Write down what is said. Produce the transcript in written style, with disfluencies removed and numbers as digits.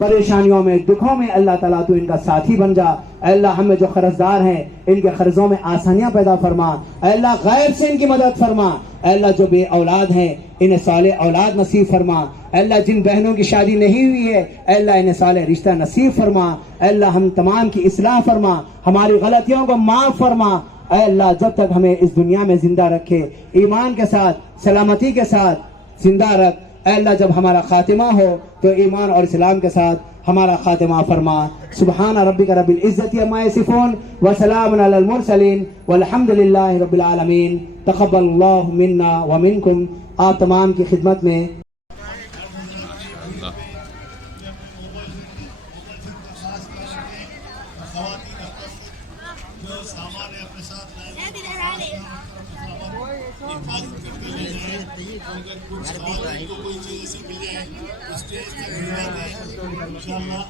परेशानियों में, दुखों में अल्लाह ताला तू इनका साथी बन जा। अल्लाह हमें जो कर्जदार हैं इनके कर्जों में आसानियां पैदा फरमा। अल्लाह गैब से इनकी मदद फरमा। अल्लाह जो बे औलाद हैं इन्हें साले औलाद नसीब फरमा। अल्लाह जिन बहनों की शादी नहीं हुई है अल्लाह इन्हें साले रिश्ता नसीब फरमा। अल्लाह हम तमाम की इस्लाह फरमा, हमारी गलतियों को माफ फरमा। अल्लाह जब तक हमें इस दुनिया में जिंदा रखे, ईमान के साथ, सलामती के साथ जिंदा रख। अल्लाह जब हमारा खातिमा हो तो ईमान और इस्लाम के साथ हमारा खातिमा फरमा। सुब्हान रब्बिका रब्बिल इज्जति अम्मा यसिफून व सलामुन अलल मुरसलीन वल्हम्दुलिल्लाहि रब्बिल आलमीन। तक़ब्बलल्लाहु मिन्ना व मिनकुम। आप तमाम की खिदमत में इंशाल्लाह